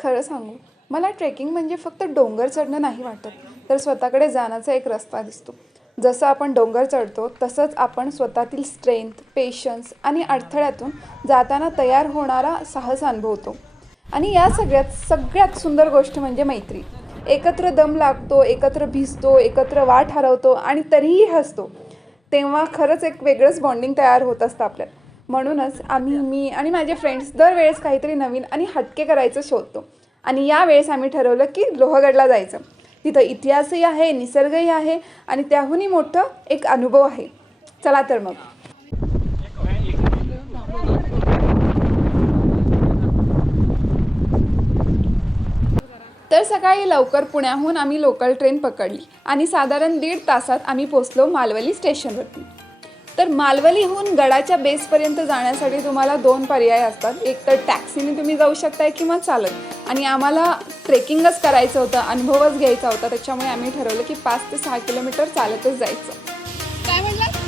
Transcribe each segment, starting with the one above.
खरं सांगू मला ट्रेकिंग म्हणजे फक्त डोंगर चढणं नाही वाटत तर स्वतःकडे जाण्याचा एक रस्ता दिसतो. जसं आपण डोंगर चढतो तसंच आपण स्वतःतील स्ट्रेंथ पेशन्स आणि अडथळ्यातून जाताना तयार होणारा साहस अनुभवतो. आणि या सगळ्यात सगळ्यात सुंदर गोष्ट म्हणजे मैत्री. एकत्र दम लागतो एकत्र भिजतो एकत्र वाट हरवतो आणि तरीही हसतो. तेव्हा खरंच एक वेगळंच बॉन्डिंग तयार होत असतं आपल्यात. म्हणूनच आम्ही मी आणि माझे फ्रेंड्स दरवेळेस काहीतरी नवीन आणि हटके करायचं शोधतो. आणि यावेळेस आम्ही ठरवलं की लोहगडला जायचं. तिथं इतिहासही आहे निसर्गही आहे आणि त्याहूनही मोठं एक अनुभव आहे. चला तर मग. तर सकाळी लवकर पुण्याहून आम्ही लोकल ट्रेन पकडली आणि साधारण दीड तासात आम्ही पोचलो मालवली स्टेशनवरती तर मालवलीहून गडाच्या बेसपर्यंत जाण्यासाठी तुम्हाला दोन पर्याय असतात. एक तर टॅक्सीने तुम्ही जाऊ शकताय किंवा चालत. आणि आम्हाला ट्रेकिंगच करायचं होतं अनुभवच घ्यायचा होता. त्याच्यामुळे आम्ही ठरवलं की पाच ते सहा किलोमीटर चालतच जायचं. काय म्हटलं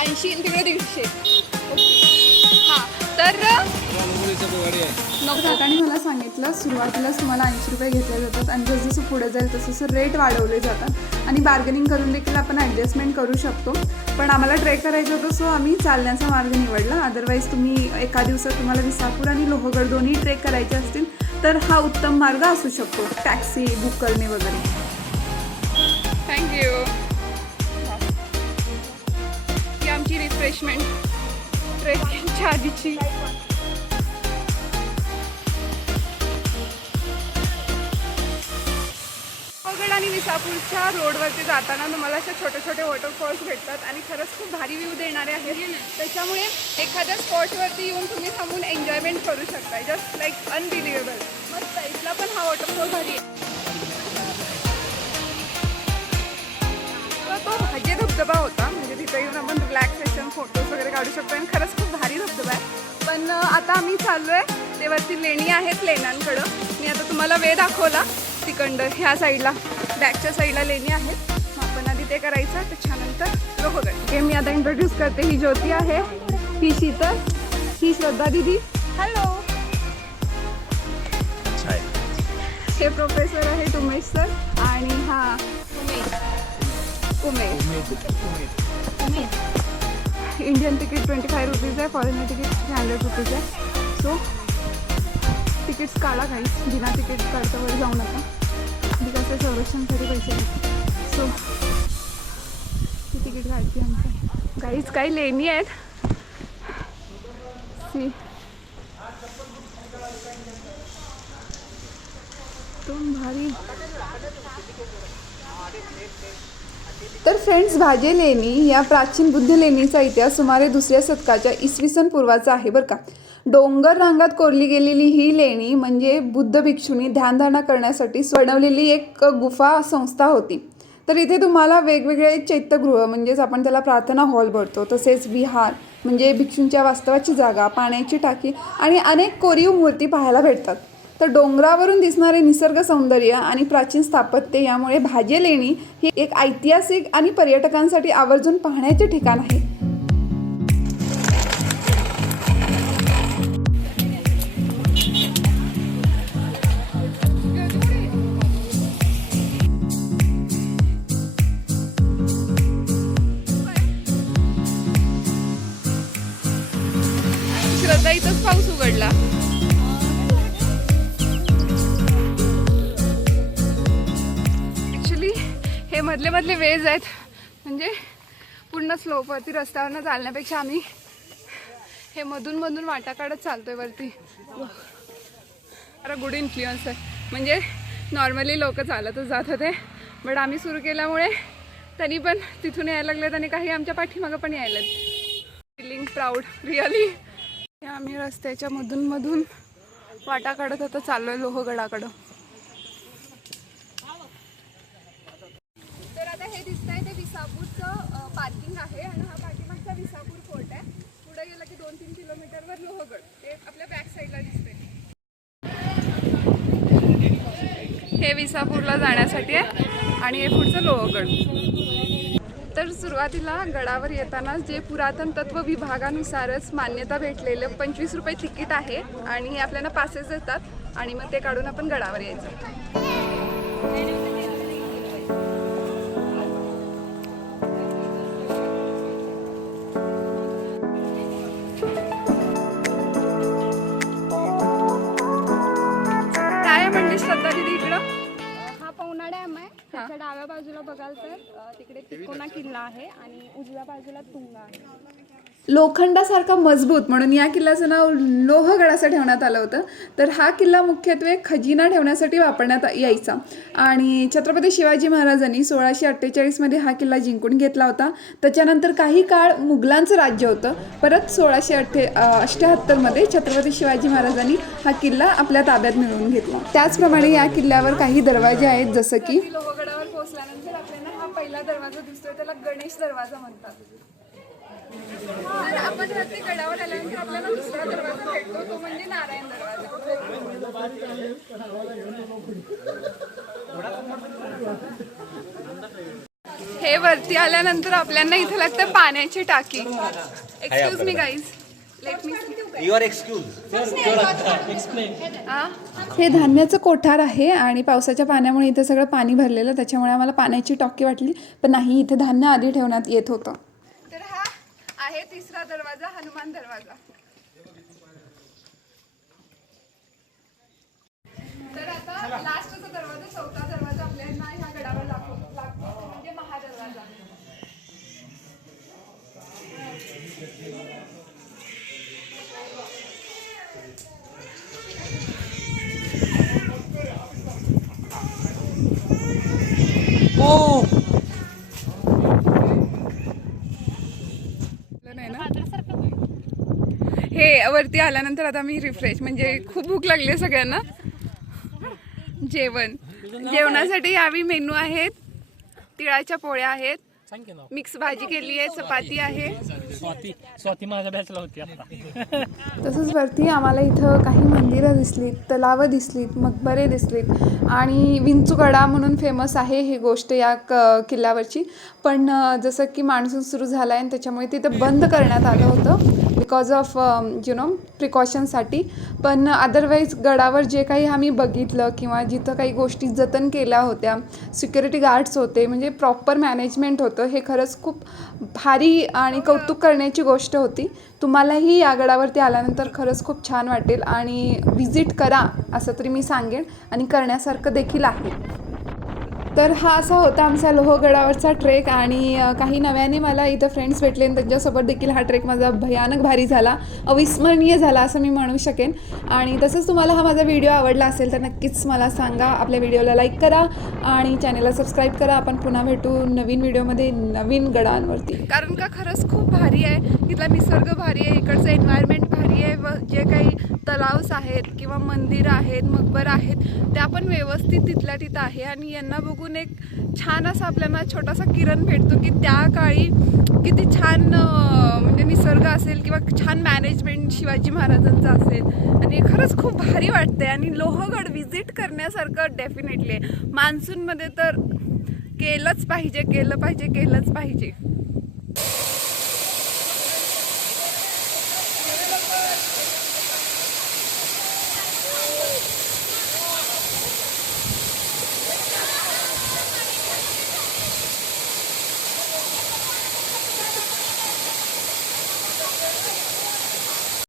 ऐंशी तिकडे दीडशे. हां तर नऊ काकाने मला सांगितलं सुरुवातीलाच तुम्हाला ऐंशी रुपये घेतले जातात आणि जसजसं पुढे जाईल तसं तसं रेट वाढवले जातात. आणि बार्गेनिंग करून देखील आपण ॲडजस्टमेंट करू शकतो. पण आम्हाला ट्रेक करायचं होतं सो आम्ही चालण्याचा मार्ग निवडला. अदरवाईज तुम्ही एका दिवसात तुम्हाला विसापूर आणि लोहगड दोन्ही ट्रेक करायचे असतील तर हा उत्तम मार्ग असू शकतो. टॅक्सी बुक करणे वगैरे. थँक्यू ही आमची रिफ्रेशमेंट ट्रेकिंगच्या आधीची. पगड आणि विसापूरच्या रोडवरती जाताना तुम्हाला अशा छोटे छोटे वॉटरफॉल्स भेटतात आणि खरंच खूप भारी व्ह्यू देणारे आहेत. त्याच्यामुळे एखाद्या स्पॉटवरती येऊन तुम्ही थांबून एन्जॉयमेंट करू शकता जस्ट लाईक अनबिलिव्हेबल मस्त. इथला पण हा वॉटरफॉल भारी आहे. तो भाग्य धबधबा होता. म्हणजे तिथे येऊन आपण रिलॅक्सेशन फोटोज वगैरे काढू शकतो. आणि खरंच खूप भारी धबधबा आहे. पण आता आम्ही चाललो आहे ते वरती लेणी आहेत लेण्यांकडं. मी आता तुम्हाला वे दाखवला. तिकडं ह्या साईडला बॅकच्या साईडला लेणी आहेत. आपण आधी ते करायचं त्याच्यानंतर लोहगड. हे मी आता इंट्रोड्यूस करते. ही ज्योती आहे. ही शीतल. ही श्रद्धा दिदी. हॅलो हे प्रोफेसर आहेत उमेश सर आणि हा Umesh. Indian ticket twenty five rupees आहे foreigner ticket three hundred rupees आहे. सो तिकीट्स काढा काही बिना तिकीट काढता वर जाऊ नका. संरक्षणसाठी पैसे सो तिकीट काढते आमचं. काहीच काही लेणी आहेत. सी एकदम भारी. तर फ्रेंड्स भाजे लेणी या प्राचीन बुद्ध लेणीचा इतिहास सुमारे दुसऱ्या शतकाच्या इसवी सन पूर्वाचा आहे बरं का. डोंगर रांगात कोरली गेलेली ही लेणी म्हणजे बुद्ध भिक्षूंनी ध्यानधारणा करण्यासाठी बनवलेली एक गुफा संस्था होती. तर इथे तुम्हाला वेगवेगळे चैत्यगृह म्हणजेच आपण त्याला प्रार्थना हॉल भरतो तसेच विहार म्हणजे भिक्षूंच्या वास्तवाची जागा पाण्याची टाकी आणि अनेक कोरीव मूर्ती पाहायला भेटतात. तर डोंगरावरून दिसणारे निसर्ग सौंदर्य आणि प्राचीन स्थापत्य यामुळे भाजे लेणी ही एक ऐतिहासिक आणि पर्यटकांसाठी आवर्जून पाहण्याचे ठिकाण आहे. इथंच पाऊस उघडला. ॲक्च्युली हे मधले मधले वेज आहेत. म्हणजे पूर्ण स्लोपवरती रस्त्यावरनं चालण्यापेक्षा आम्ही हे मधून मधून वाटा काढत चालतोय वरती. गुड इन्फ्लुअन्स आहे. म्हणजे नॉर्मली लोक चालतच जात होते. बट आम्ही सुरू केल्यामुळे त्यांनी पण तिथून यायला लागलेत आणि काही आमच्या पाठीमागं पण यायला फिलिंग प्राऊड रिअली आम्ही रस्त्याच्या मधून मधून वाटा काढत आता चाललोय लोहगडाकडं. तर आता हे दिसत आहे ते विसापूरचं पार्किंग आहे आणि हा पाठीमागचा विसापूर फोर्ट आहे. पुढे गेलं की दोन तीन किलोमीटरवर लोहगड. ते आपल्या बॅक साईडला दिसते हे विसापूरला जाण्यासाठी आहे आणि हे पुढचं लोहगड. तर सुरुवातीला गडावर येताना जे पुरातन तत्व विभागानुसारच मान्यता भेटलेलं पंचवीस रुपये तिकीट आहे आणि आपल्याला पासेस देतात आणि मग ते काढून आपण गडावर यायचं. काय म्हणजे श्रद्धा दिदी इकडं? हा डॅम आहे. त्याच्या डाव्या बाजूला बघाल तर अ, तिकडे तिकोना किल्ला आहे आणि उजव्या बाजूला तुंगा आहे. लोखंडासारखा मजबूत म्हणून या किल्ल्याचं नाव लोहगड असं ठेवण्यात आलं होतं. तर हा किल्ला मुख्यत्वे खजिना ठेवण्यासाठी वापरण्यात यायचा. आणि छत्रपती शिवाजी महाराजांनी सोळाशे अठ्ठेचाळीसमध्ये हा किल्ला जिंकून घेतला होता. त्याच्यानंतर काही काळ मुघलांचं राज्य होतं. परत सोळाशे अठ्ठे अष्ट्याहत्तरमध्ये छत्रपती शिवाजी महाराजांनी हा किल्ला आपल्या ताब्यात मिळवून घेतला. त्याचप्रमाणे या किल्ल्यावर काही दरवाजे आहेत जसं की लोहगडावर पोहोचल्यानंतर आपल्याला हा पहिला दरवाजा दिसतोय त्याला गणेश दरवाजा म्हणतात. तर आपण वरती गडावर आल्यानंतर आपल्याला दुसरा दरवाजा भेटतो तो म्हणजे नारायण दरवाजा. हे वरती आल्यानंतर आपल्याला इथे लागतं पाण्याची टाकी. Excuse me guys. हे धान्याचं कोठार आहे आणि पावसाच्या पाण्यामुळे इथे सगळं पाणी भरलेलं त्याच्यामुळे आम्हाला पाण्याची टॉकी वाटली पण नाही इथे धान्य आधी ठेवण्यात येत होतं. आहे तिसरा दरवाजा हनुमान दरवाजा. तर आता लास्टचा दरवाजा चौथा दरवाजा आपल्याला ह्या गडावर लागतो. लागतो म्हणजे महादरवाजा. हे वरती आल्यानंतर आता मी रिफ्रेश म्हणजे खूप भूक लागली आहे सगळ्यांना. जेवण. जेवणासाठी यावी मेनू आहेत तिळाच्या पोळ्या आहेत मिक्स भाजी केली आहे चपाती आहे. स्वाती स्वाती माझ्या बॅचला होती आता. तसंच वरती आम्हाला इथं काही मंदिरं दिसलीत तलावं दिसलीत मकबरे दिसलीत आणि विंचूगडा म्हणून फेमस आहे ही गोष्ट या क किल्ल्यावरची. पण जसं की मान्सून सुरू झाला आहे आणि त्याच्यामुळे तिथं बंद करण्यात आलं होतं. बिकॉज ऑफ यु नो प्रिकॉशनसाठी पण अदरवाईज गडावर जे काही आम्ही बघितलं किंवा जिथं काही गोष्टी जतन केल्या होत्या सिक्युरिटी गार्ड्स होते म्हणजे प्रॉपर मॅनेजमेंट होतं हे खरंच खूप भारी आणि कौतुक करण्याची गोष्ट होती. तुम्हालाही या गडावरती आल्यानंतर खरंच खूप छान वाटेल आणि व्हिजिट करा असं तरी मी सांगेन आणि करण्यासारखं देखील आहे. तर हा असा होता आमचा लोहगडावरचा ट्रेक आणि काही नव्याने मला इथं फ्रेंड्स भेटले आणि त्यांच्यासोबत देखील हा ट्रेक माझा भयानक भारी झाला अविस्मरणीय झाला असं मी म्हणू शकेन. आणि तसंच तुम्हाला हा माझा व्हिडिओ आवडला असेल तर नक्कीच मला सांगा आपल्या व्हिडिओला लाईक करा आणि चॅनलला सबस्क्राईब करा. आपण पुन्हा भेटू नवीन व्हिडिओमध्ये नवीन गडांवरती. कारण का खरंच खूप भारी आहे. इथला निसर्ग भारी आहे इकडचं एन्व्हायरमेंट भारी आहे व जे काही तलावस आहेत किंवा मंदिरं आहेत मकबर आहेत त्या पण व्यवस्थित तिथल्या तिथं आहे. आणि यांना बघून एक छान असा आपल्याला छोटासा किरण भेटतो की त्या काळी किती छान म्हणजे निसर्ग असेल किंवा छान मॅनेजमेंट शिवाजी महाराजांचं असेल. आणि खरंच खूप भारी वाटते आणि लोहगड व्हिजिट करण्यासारखं डेफिनेटली आहे. मान्सूनमध्ये तर केलंच पाहिजे केलं पाहिजे केलंच पाहिजे.